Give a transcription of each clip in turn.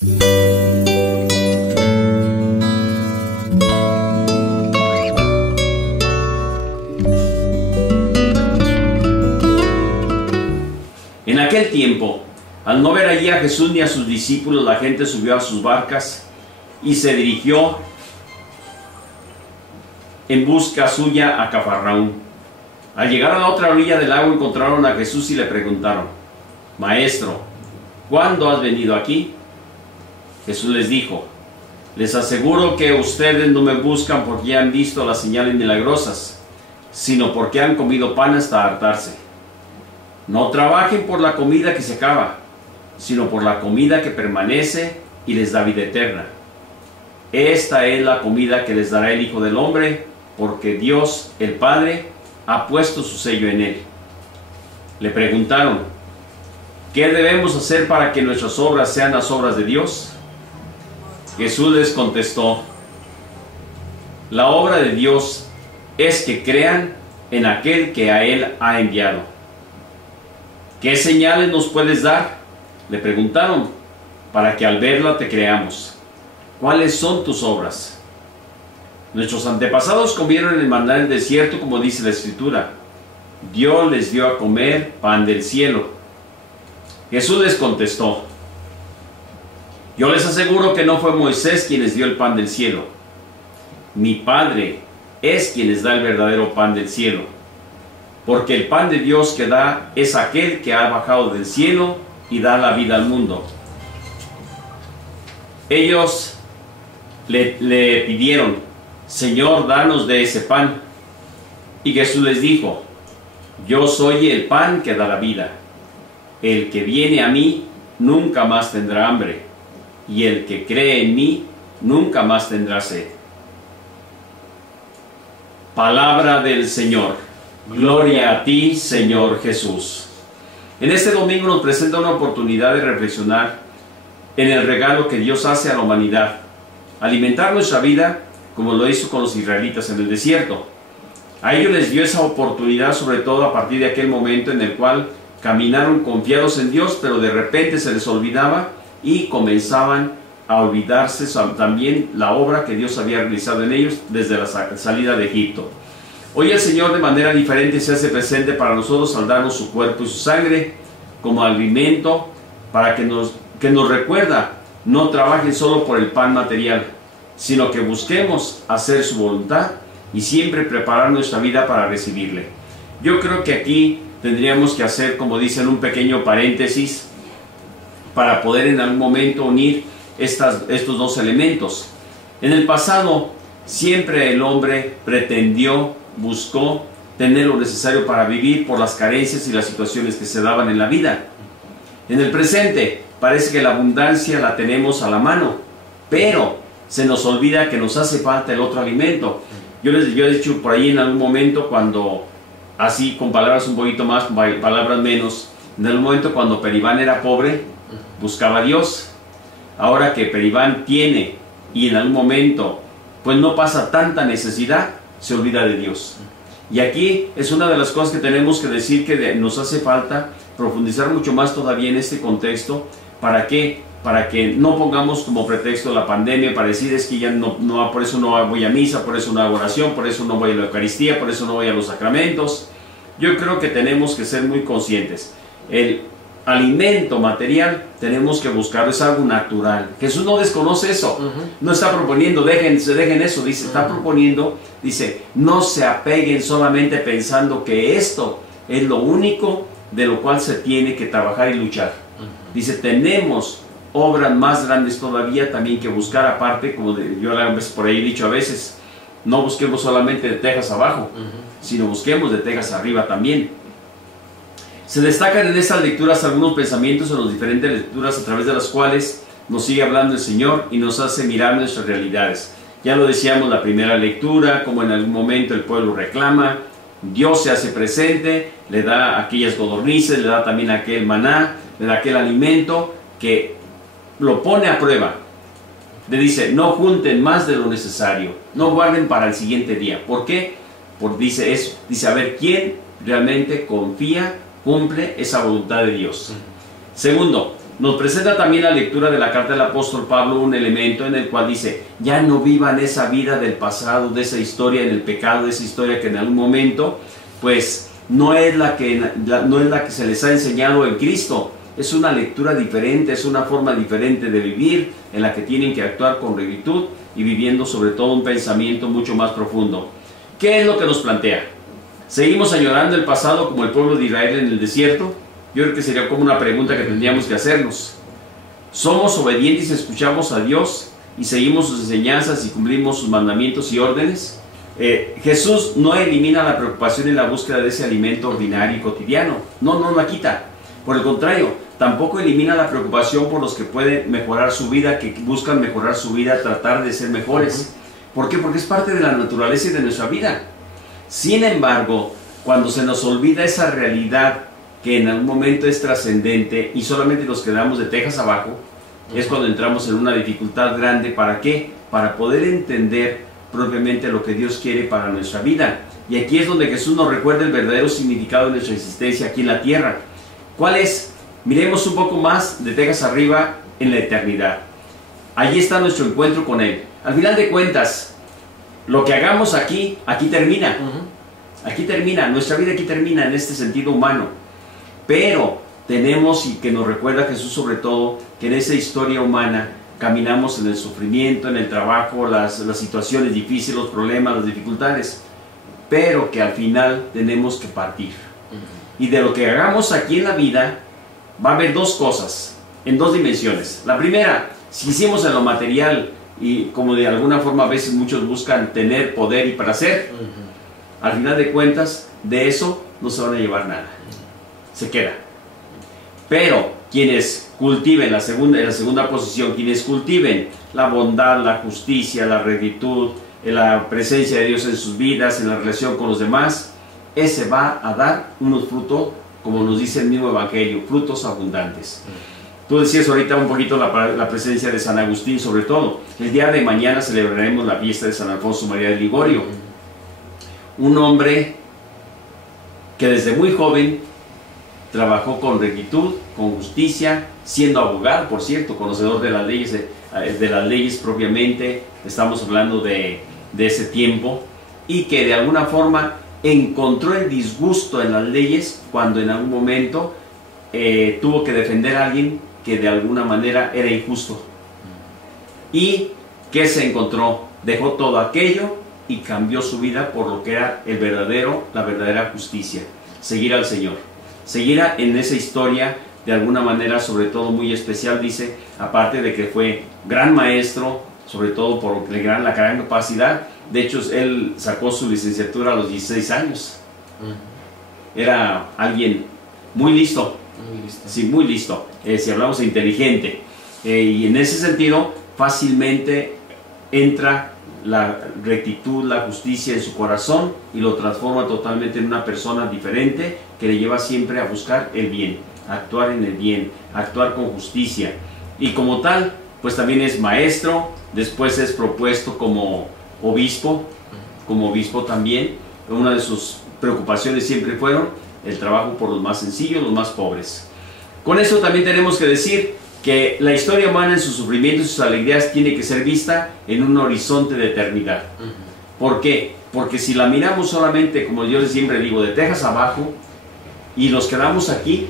En aquel tiempo, al no ver allí a Jesús ni a sus discípulos, la gente subió a sus barcas y se dirigió en busca suya a Cafarnaúm. Al llegar a la otra orilla del lago encontraron a Jesús y le preguntaron: Maestro, ¿cuándo has venido aquí? Jesús les dijo: les aseguro que ustedes no me buscan porque ya han visto las señales milagrosas, sino porque han comido pan hasta hartarse. No trabajen por la comida que se acaba, sino por la comida que permanece y les da vida eterna. Esta es la comida que les dará el Hijo del Hombre, porque Dios, el Padre, ha puesto su sello en él. Le preguntaron: ¿qué debemos hacer para que nuestras obras sean las obras de Dios? Jesús les contestó: la obra de Dios es que crean en aquel que a él ha enviado. ¿Qué señales nos puedes dar?, le preguntaron, para que al verla te creamos. ¿Cuáles son tus obras? Nuestros antepasados comieron el maná en el desierto, como dice la Escritura. Dios les dio a comer pan del cielo. Jesús les contestó: yo les aseguro que no fue Moisés quien les dio el pan del cielo. Mi Padre es quien les da el verdadero pan del cielo. Porque el pan de Dios que da es aquel que ha bajado del cielo y da la vida al mundo. Ellos le pidieron: Señor, danos de ese pan. Y Jesús les dijo: yo soy el pan que da la vida. El que viene a mí nunca más tendrá hambre, y el que cree en mí nunca más tendrá sed. Palabra del Señor. Gloria a ti, Señor Jesús. En este domingo nos presenta una oportunidad de reflexionar en el regalo que Dios hace a la humanidad: alimentar nuestra vida como lo hizo con los israelitas en el desierto. A ellos les dio esa oportunidad, sobre todo a partir de aquel momento en el cual caminaron confiados en Dios, pero de repente se les olvidaba y comenzaban a olvidarse también la obra que Dios había realizado en ellos desde la salida de Egipto. Hoy el Señor de manera diferente se hace presente para nosotros al darnos su cuerpo y su sangre como alimento, para que nos recuerda: no trabajen solo por el pan material, sino que busquemos hacer su voluntad y siempre preparar nuestra vida para recibirle. Yo creo que aquí tendríamos que hacer, como dicen, un pequeño paréntesis para poder en algún momento unir estos dos elementos. En el pasado siempre el hombre buscó tener lo necesario para vivir por las carencias y las situaciones que se daban en la vida. En el presente parece que la abundancia la tenemos a la mano, pero se nos olvida que nos hace falta el otro alimento. Yo he dicho por ahí en algún momento, cuando, así con palabras un poquito más, con palabras menos, en algún momento cuando Peribán era pobre, buscaba a Dios. Ahora que Peribán tiene y en algún momento pues no pasa tanta necesidad, se olvida de Dios. Y aquí es una de las cosas que tenemos que decir, que nos hace falta profundizar mucho más todavía en este contexto. ¿Para qué? Para que no pongamos como pretexto la pandemia para decir: es que ya por eso no voy a misa, por eso no hago oración, por eso no voy a la Eucaristía, por eso no voy a los sacramentos. Yo creo que tenemos que ser muy conscientes. El alimento material tenemos que buscarlo, es algo natural. Jesús no desconoce eso. No está proponiendo dejen eso, dice, está proponiendo, dice: no se apeguen solamente pensando que esto es lo único de lo cual se tiene que trabajar y luchar. Dice: tenemos obras más grandes todavía también que buscar aparte, como yo por ahí he dicho a veces: no busquemos solamente de tejas abajo, sino busquemos de tejas arriba también. Se destacan en estas lecturas algunos pensamientos en las diferentes lecturas a través de las cuales nos sigue hablando el Señor y nos hace mirar nuestras realidades. Ya lo decíamos la primera lectura, como en algún momento el pueblo reclama, Dios se hace presente, le da aquellas codornices, le da también aquel maná, le da aquel alimento que lo pone a prueba. Le dice: no junten más de lo necesario, no guarden para el siguiente día. ¿Por qué? Porque dice eso, dice: a ver quién realmente confía, cumple esa voluntad de Dios. Segundo, Nos presenta también la lectura de la carta del apóstol Pablo un elemento en el cual dice, ya no vivan esa vida del pasado, de esa historia en el pecado, de esa historia que en algún momento, pues no es la que se les ha enseñado en Cristo. Es una lectura diferente, es una forma diferente de vivir en la que tienen que actuar con rectitud y viviendo sobre todo un pensamiento mucho más profundo. ¿Qué es lo que nos plantea? ¿Seguimos añorando el pasado como el pueblo de Israel en el desierto? Yo creo que sería como una pregunta que tendríamos que hacernos. ¿Somos obedientes y escuchamos a Dios y seguimos sus enseñanzas y cumplimos sus mandamientos y órdenes? Jesús no elimina la preocupación en la búsqueda de ese alimento ordinario y cotidiano. No la quita. Por el contrario, tampoco elimina la preocupación por los que pueden mejorar su vida, que buscan mejorar su vida, tratar de ser mejores. ¿Por qué? Porque es parte de la naturaleza y de nuestra vida. Sin embargo, cuando se nos olvida esa realidad que en algún momento es trascendente y solamente nos quedamos de tejas abajo, es cuando entramos en una dificultad grande. ¿Para qué? Para poder entender propiamente lo que Dios quiere para nuestra vida. Y aquí es donde Jesús nos recuerda el verdadero significado de nuestra existencia aquí en la tierra. ¿Cuál es? Miremos un poco más de tejas arriba en la eternidad. Allí está nuestro encuentro con Él. Al final de cuentas, lo que hagamos aquí termina. Aquí termina, nuestra vida aquí termina en este sentido humano. Pero tenemos, y que nos recuerda Jesús sobre todo, que en esa historia humana caminamos en el sufrimiento, en el trabajo, las situaciones difíciles, los problemas, las dificultades, pero que al final tenemos que partir. Y de lo que hagamos aquí en la vida va a haber dos cosas, en dos dimensiones. La primera, si hicimos en lo material, y como de alguna forma a veces muchos buscan tener poder y placer, al final de cuentas de eso no se van a llevar nada, se queda. Pero quienes cultiven en la segunda posición, quienes cultiven la bondad, la justicia, la rectitud, la presencia de Dios en sus vidas, en la relación con los demás, ese va a dar unos frutos, como nos dice el mismo Evangelio, frutos abundantes. Tú decías ahorita un poquito la presencia de San Agustín, sobre todo. El día de mañana celebraremos la fiesta de San Alfonso María de Ligorio. Un hombre que desde muy joven trabajó con rectitud, con justicia, siendo abogado, por cierto, conocedor de las leyes propiamente. Estamos hablando de ese tiempo, y que de alguna forma encontró el disgusto en las leyes cuando en algún momento tuvo que defender a alguien que de alguna manera era injusto. ¿Y qué se encontró? Dejó todo aquello y cambió su vida por lo que era la verdadera justicia. Seguir al Señor. Seguir en esa historia de alguna manera, sobre todo muy especial, dice, aparte de que fue gran maestro, sobre todo por la gran capacidad. De hecho, él sacó su licenciatura a los 16 años. Era alguien muy listo. Sí, muy listo. Si hablamos de inteligente. Y en ese sentido, fácilmente entra la rectitud, la justicia en su corazón y lo transforma totalmente en una persona diferente que le lleva siempre a buscar el bien, a actuar en el bien, a actuar con justicia. Y como tal, pues también es maestro, después es propuesto como obispo también. Una de sus preocupaciones siempre fueron el trabajo por los más sencillos, los más pobres. Con eso también tenemos que decir que la historia humana en sus sufrimientos y sus alegrías tiene que ser vista en un horizonte de eternidad. ¿Por qué? Porque si la miramos solamente, como yo siempre digo, de tejas abajo y nos quedamos aquí,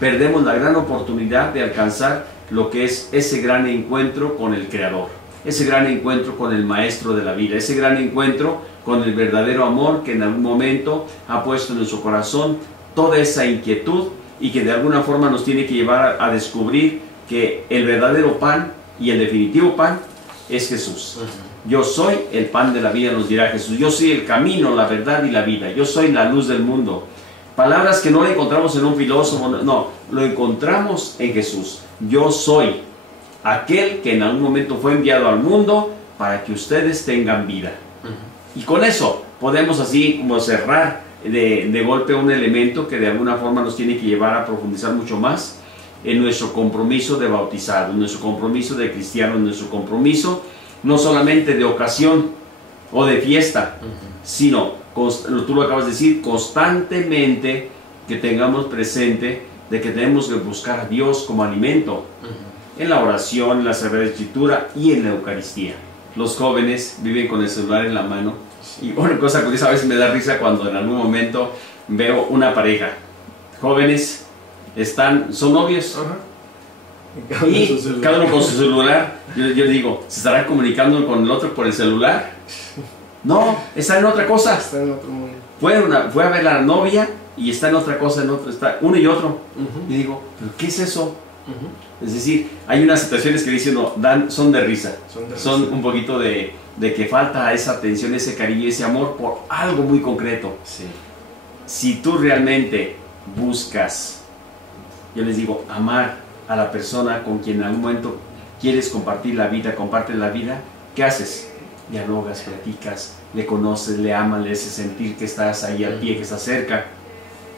perdemos la gran oportunidad de alcanzar lo que es ese gran encuentro con el Creador, ese gran encuentro con el Maestro de la vida, ese gran encuentro con el verdadero amor que en algún momento ha puesto en nuestro corazón toda esa inquietud y que de alguna forma nos tiene que llevar a descubrir que el verdadero pan y el definitivo pan es Jesús. Yo soy el pan de la vida, nos dirá Jesús. Yo soy el camino, la verdad y la vida. Yo soy la luz del mundo. Palabras que no le encontramos en un filósofo, no, lo encontramos en Jesús. Yo soy aquel que en algún momento fue enviado al mundo para que ustedes tengan vida. Y con eso podemos así como cerrar de golpe un elemento que de alguna forma nos tiene que llevar a profundizar mucho más en nuestro compromiso de bautizado, en nuestro compromiso de cristiano, en nuestro compromiso no solamente de ocasión o de fiesta, sino, tú lo acabas de decir, constantemente que tengamos presente de que tenemos que buscar a Dios como alimento en la oración, en la Sagrada Escritura y en la Eucaristía. Los jóvenes viven con el celular en la mano y una cosa curiosa, a veces me da risa cuando en algún momento veo una pareja, jóvenes, son novios. Y cada uno con su celular. Yo digo, ¿se estarán comunicando con el otro por el celular? No, está en otra cosa. Está en otro mundo. Fue a ver a la novia y está en otra cosa, está uno y otro. Y digo, ¿pero qué es eso? Es decir, hay unas situaciones que dicen, no, son de risa. Son un poquito de que falta esa atención, ese cariño, ese amor por algo muy concreto. Sí. Si tú realmente buscas, yo les digo, amar a la persona con quien en algún momento quieres compartir la vida, compartes la vida, ¿qué haces? Dialogas, platicas, le conoces, le amas, le haces sentir que estás ahí al pie, que estás cerca.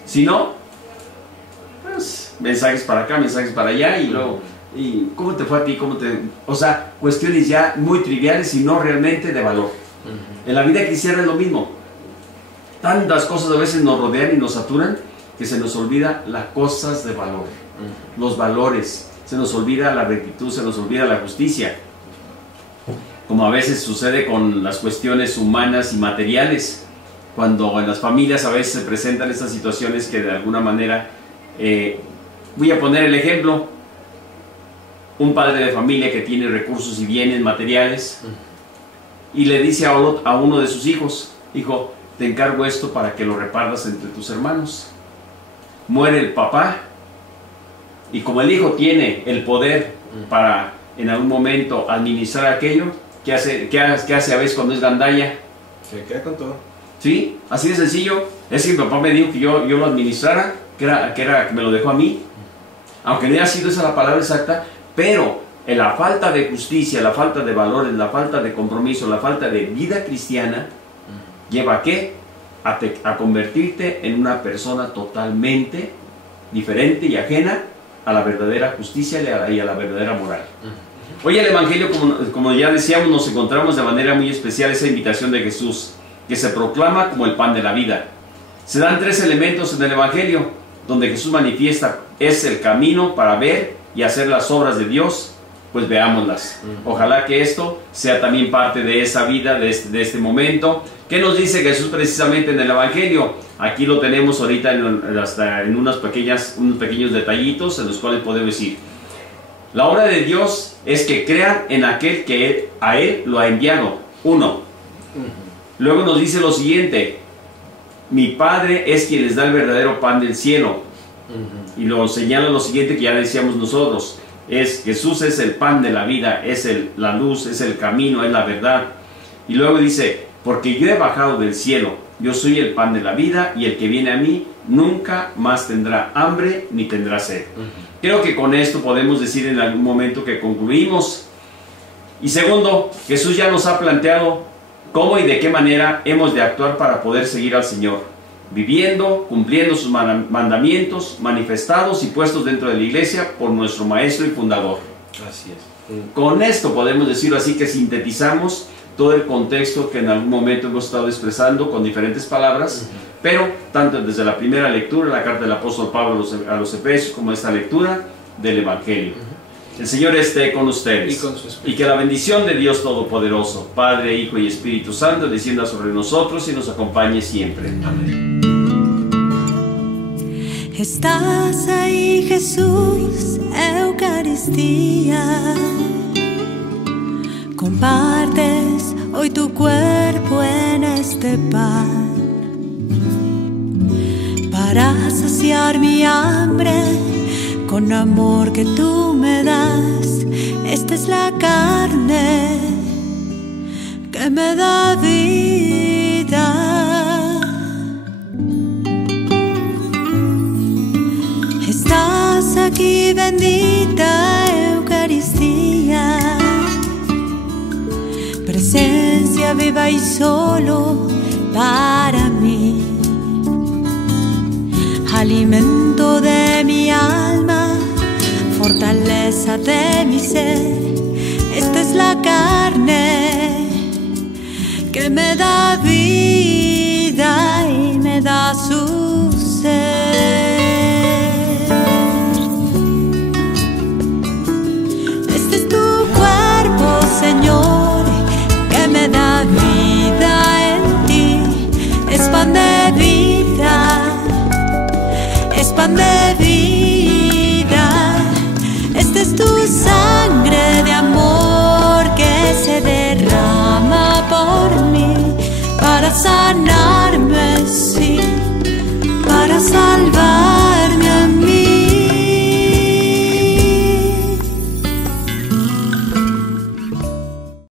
Si no, pues mensajes para acá, mensajes para allá y luego, ¿y cómo te fue a ti? O sea, cuestiones ya muy triviales y no realmente de valor. En la vida cristiana es lo mismo. Tantas cosas a veces nos rodean y nos saturan que se nos olvida las cosas de valor. Los valores, se nos olvida la rectitud, se nos olvida la justicia, como a veces sucede con las cuestiones humanas y materiales, cuando en las familias a veces se presentan estas situaciones que de alguna manera, voy a poner el ejemplo, un padre de familia que tiene recursos y bienes materiales y le dice a uno de sus hijos, hijo, te encargo esto para que lo repartas entre tus hermanos. Muere el papá. Y como el hijo tiene el poder para en algún momento administrar aquello, ¿qué hace a veces cuando es gandalla? Se queda con todo. ¿Sí? Así de sencillo. Es que mi papá me dijo que yo lo administrara, que me lo dejó a mí. Aunque no haya sido esa la palabra exacta, pero en la falta de justicia, la falta de valores, la falta de compromiso, la falta de vida cristiana, lleva a ¿qué? A convertirte en una persona totalmente diferente y ajena a la verdadera justicia y a la verdadera moral. Hoy el Evangelio, como ya decíamos, nos encontramos de manera muy especial esa invitación de Jesús, que se proclama como el pan de la vida. Se dan 3 elementos en el Evangelio, donde Jesús manifiesta, es el camino para ver y hacer las obras de Dios, pues veámoslas. Ojalá que esto sea también parte de esa vida, de este momento. ¿Qué nos dice Jesús precisamente en el Evangelio? Aquí lo tenemos ahorita en unos pequeños detallitos en los cuales podemos decir, la obra de Dios es que crean en aquel que a Él lo ha enviado. 1. Luego nos dice lo siguiente, mi Padre es quien les da el verdadero pan del cielo. Y lo señala lo siguiente que ya decíamos nosotros, Jesús es el pan de la vida, es la luz, es el camino, es la verdad. Y luego dice, porque yo he bajado del cielo, yo soy el pan de la vida, y el que viene a mí nunca más tendrá hambre ni tendrá sed. Creo que con esto podemos decir en algún momento que concluimos. Y segundo, Jesús ya nos ha planteado cómo y de qué manera hemos de actuar para poder seguir al Señor, viviendo, cumpliendo sus mandamientos, manifestados y puestos dentro de la iglesia por nuestro Maestro y Fundador. Así es. Con esto podemos decirlo así, que sintetizamos todo el contexto que en algún momento hemos estado expresando con diferentes palabras, pero tanto desde la primera lectura, la carta del apóstol Pablo a los Efesios, como esta lectura del Evangelio. El Señor esté con ustedes, y con su espíritu. Y que la bendición de Dios Todopoderoso, Padre, Hijo y Espíritu Santo, descienda sobre nosotros y nos acompañe siempre. Amén. Estás ahí, Jesús, Eucaristía. Compartes hoy tu cuerpo en este pan para saciar mi hambre con amor que tú me das. Esta es la carne que me da vida. Estás aquí, bendita Eucaristía, presencia viva y solo para mí, alimento de mi alma, fortaleza de mi ser. Esta es la carne que me da vida y me da su ser. pan de vida. Esta es tu sangre de amor que se derrama por mí para sanar